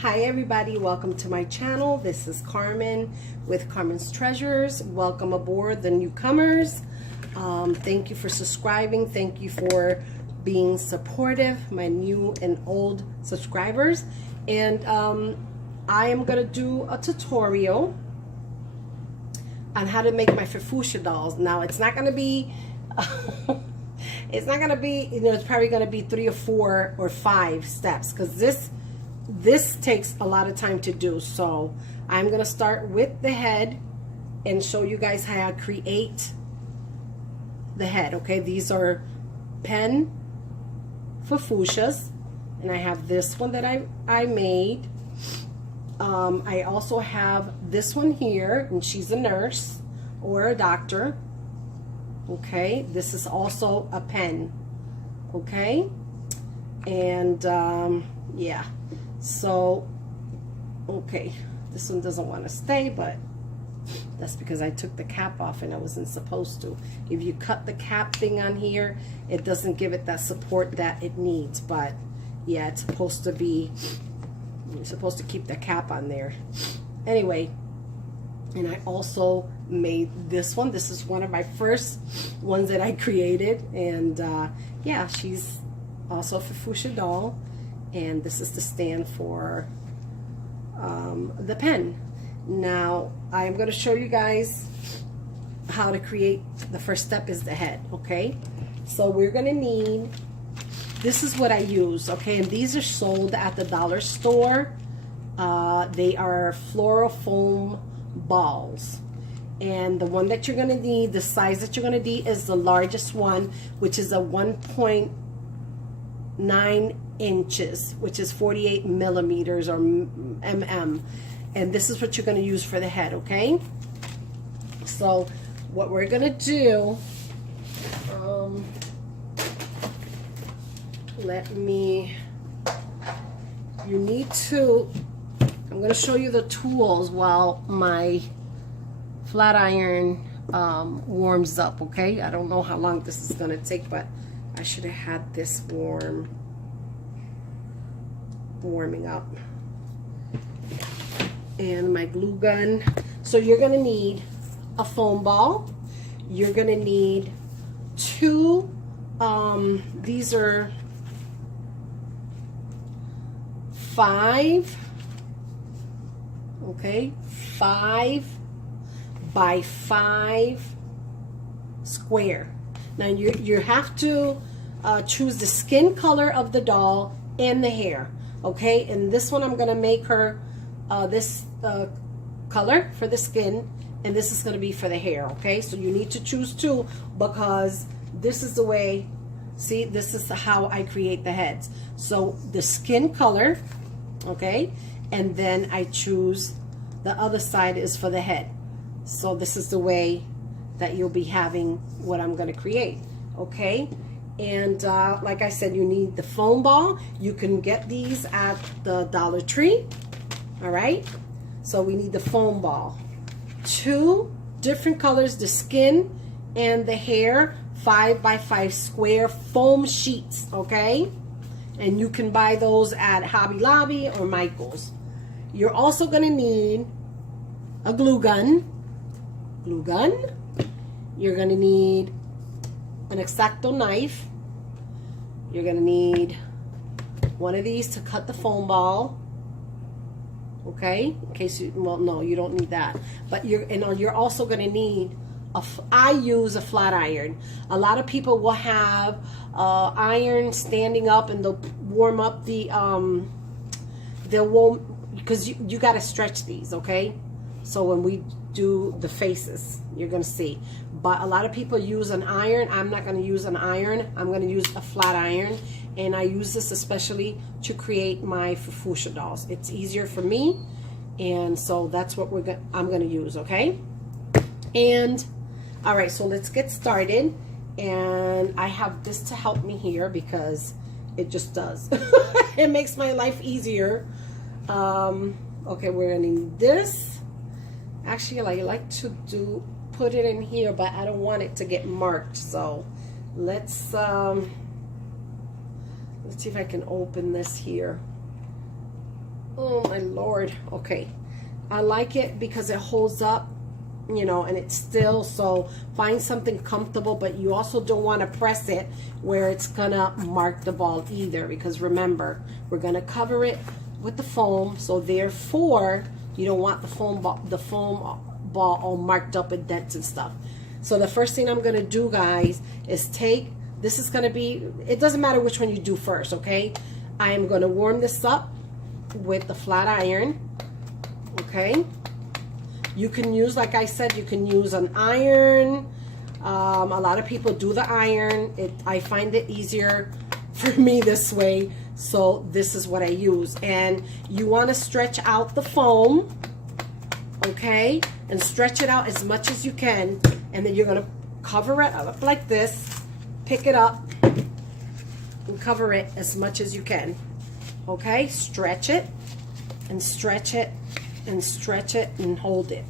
Hi everybody, welcome to my channel. This is Carmen with Carmen's Treasures. Welcome aboard the newcomers. Thank you for subscribing. Thank you for being supportive, my new and old subscribers. And I am going to do a tutorial on how to make my fofucha dolls. Now it's not going to be it's not going to be, it's probably going to be 3 or 4 or 5 steps, because this takes a lot of time to do. So I'm going to start with the head and show you guys how I create the head. Okay, these are pen fofuchas, and I have this one that I made. I also have this one here, and she's a nurse or a doctor. Okay, this is also a pen. Okay, and yeah, so okay, this one doesn't want to stay, but that's because I took the cap off and I wasn't supposed to. If you cut the cap thing on here, it doesn't give it that support that it needs. But yeah, it's supposed to be, you're supposed to keep the cap on there. Anyway, and I also made this one. This is one of my first ones that I created. And yeah, she's also a fofucha doll. And this is the stand for the pen. Now, I'm going to show you guys how to create. The first step is the head, okay? So we're going to need, this is what I use, okay? And these are sold at the dollar store. They are floral foam balls. And the one that you're going to need, the size that you're going to need is the largest one, which is a 1.9 inches, which is 48 millimeters or mm. And this is what you're going to use for the head, okay? So what we're going to do, you need to, I'm going to show you the tools while my flat iron warms up, okay? I don't know how long this is going to take, but I should have had this warming up. And my glue gun. So you're going to need a foam ball. You're going to need 2, these are 5, okay, 5 by 5 square. Now you have to choose the skin color of the doll and the hair, okay? And this one I'm going to make her this color for the skin, and this is going to be for the hair, okay? So you need to choose 2, because this is the way, see, this is how I create the heads. So the skin color, okay, and then I choose the other side is for the head. So this is the way that you'll be having what I'm going to create, okay? And like I said, you need the foam ball. You can get these at the Dollar Tree. All right, so we need the foam ball, 2 different colors, the skin and the hair, 5 by 5 square foam sheets, okay? And you can buy those at Hobby Lobby or Michael's. You're also going to need a glue gun. You're going to need an X-Acto knife. You're going to need one of these to cut the foam ball. Okay, in case you, well, no, you don't need that, but you're also going to need I use a flat iron. A lot of people will have iron standing up, and they'll warm up the because you got to stretch these, okay? So when we do the faces, you're going to see. But a lot of people use an iron. I'm not going to use an iron. I'm going to use a flat iron. And I use this especially to create my fofucha dolls. It's easier for me. And so that's what I'm going to use, okay? And, all right, so let's get started. And I have this to help me here because it just does. It makes my life easier. Okay, we're going to need this. Actually, I like to put it in here, but I don't want it to get marked. So let's see if I can open this here. Oh my Lord. Okay. I like it because it holds up, you know, and it's still, so find something comfortable, but you also don't want to press it where it's gonna mark the ball either, because remember, we're gonna cover it with the foam, so therefore you don't want the foam ball all marked up with dents and stuff. So the first thing I'm gonna do, guys, is take, this is gonna be, it doesn't matter which one you do first, okay? I am gonna warm this up with the flat iron, okay? You can use, like I said, you can use an iron. A lot of people do the iron. I find it easier for me this way, so this is what I use. And you want to stretch out the foam, okay? And stretch it out as much as you can, and then you're going to cover it up like this, pick it up, and cover it as much as you can, okay? Stretch it, and stretch it, and stretch it, and hold it,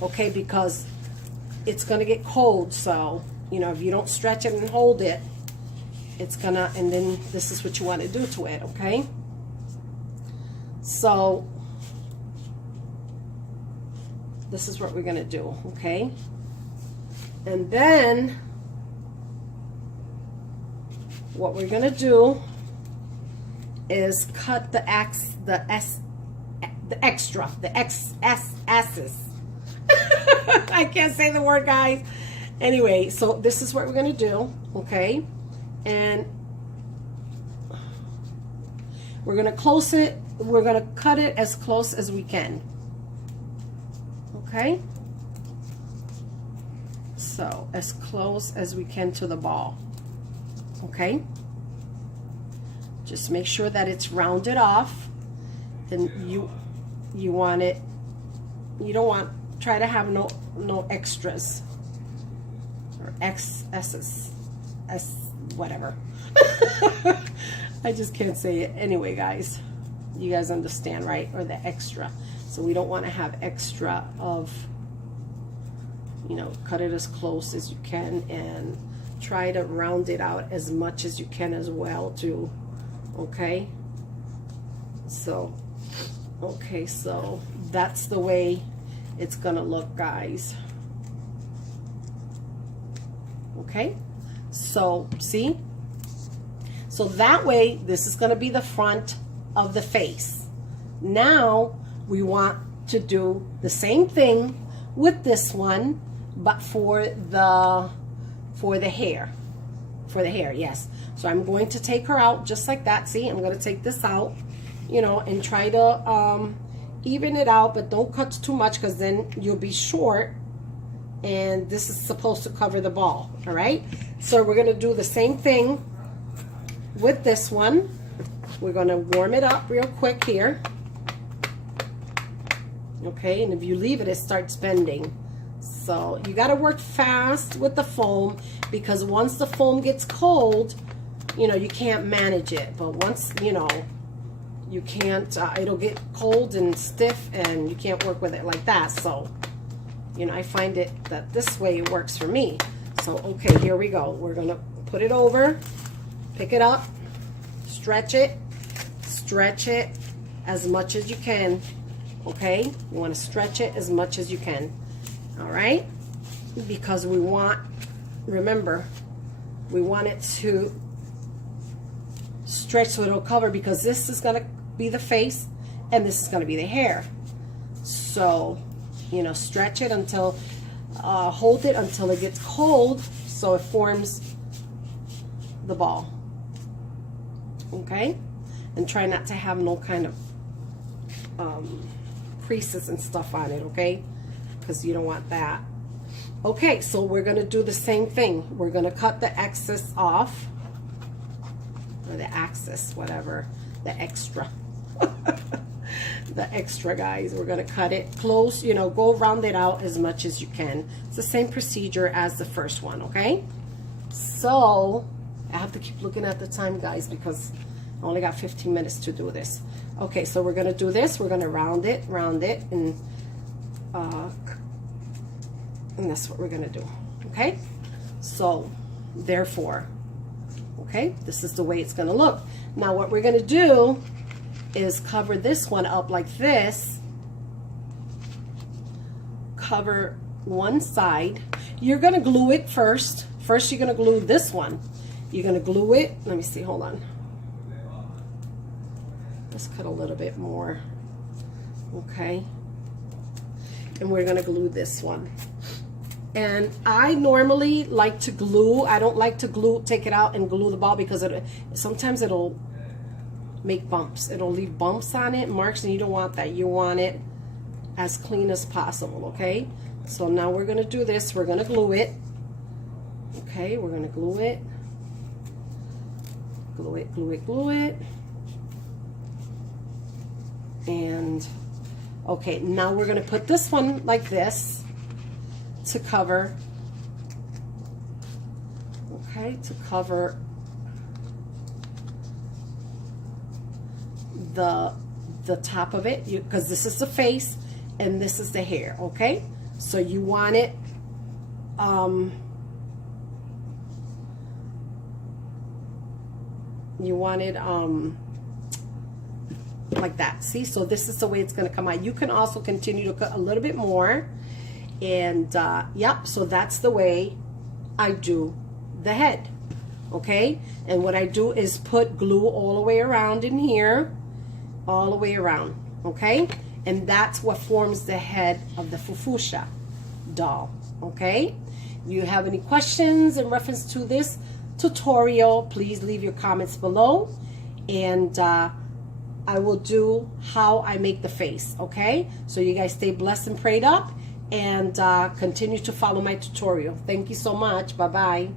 okay? Because it's gonna get cold, so you know, if you don't stretch it and hold it, it's gonna, and then this is what you want to do to it, okay? So this is what we're gonna do, okay? And then what we're gonna do is cut the X's. I can't say the word, guys. Anyway, so this is what we're gonna do, okay? And we're gonna close it. We're gonna cut it as close as we can, okay? So as close as we can to the ball, okay? Just make sure that it's rounded off. And you want it, you don't want, try to have no extras or XS's, whatever. I just can't say it. Anyway, guys, you guys understand, right? Or the extra. So we don't want to have extra of, you know, cut it as close as you can and try to round it out as much as you can as well too, okay? So okay, so that's the way it's gonna look, guys. Okay, so see, so that way this is gonna be the front of the face. Now we want to do the same thing with this one, but for the hair, yes. So I'm going to take her out just like that. See, I'm going to take this out, you know, and try to even it out, but don't cut too much, because then you'll be short, and this is supposed to cover the ball. All right, so we're going to do the same thing with this one. We're going to warm it up real quick here, okay? And if you leave it, it starts bending. So you got to work fast with the foam, because once the foam gets cold, you know, you can't manage it. But once, you know, you can't, it'll get cold and stiff, and you can't work with it like that. So, you know, I find it that this way it works for me. So, okay, here we go. We're going to put it over, pick it up, stretch it as much as you can, okay? You want to stretch it as much as you can, all right? Because we want, remember, we want it to stretch so it'll cover, because this is going to be the face and this is going to be the hair. So, you know, stretch it until, hold it until it gets cold, so it forms the ball, okay? And try not to have no kind of creases and stuff on it, okay? Because you don't want that. Okay, so we're going to do the same thing. We're going to cut the excess off, or the axis, whatever, the extra. The extra, guys. We're going to cut it close, you know, go round it out as much as you can. It's the same procedure as the first one, okay? So I have to keep looking at the time, guys, because I only got 15 minutes to do this. Okay, so we're going to do this. We're going to round it, and that's what we're going to do, okay? So therefore, okay, this is the way it's going to look. Now what we're going to do is cover this one up like this. Cover one side. You're gonna glue it first. First, you're gonna glue this one. You're gonna glue it. Let me see, hold on. Let's cut a little bit more. Okay. And we're gonna glue this one. And I normally like to glue. I don't like to glue, take it out and glue the ball, because sometimes it'll make bumps. It'll leave bumps on it, marks, and you don't want that. You want it as clean as possible, okay? So now we're gonna do this. We're gonna glue it. Okay, we're gonna glue it. Glue it, glue it, glue it. And, okay, now we're gonna put this one like this to cover, okay, to cover the top of it, because this is the face and this is the hair, okay? So you want it like that. See, so this is the way it's going to come out. You can also continue to cut a little bit more, and yep, so that's the way I do the head, okay? And what I do is put glue all the way around in here, all the way around, okay? And that's what forms the head of the fofucha doll, okay? If you have any questions in reference to this tutorial, please leave your comments below, and I will do how I make the face, okay? So you guys stay blessed and prayed up, and continue to follow my tutorial. Thank you so much. Bye-bye.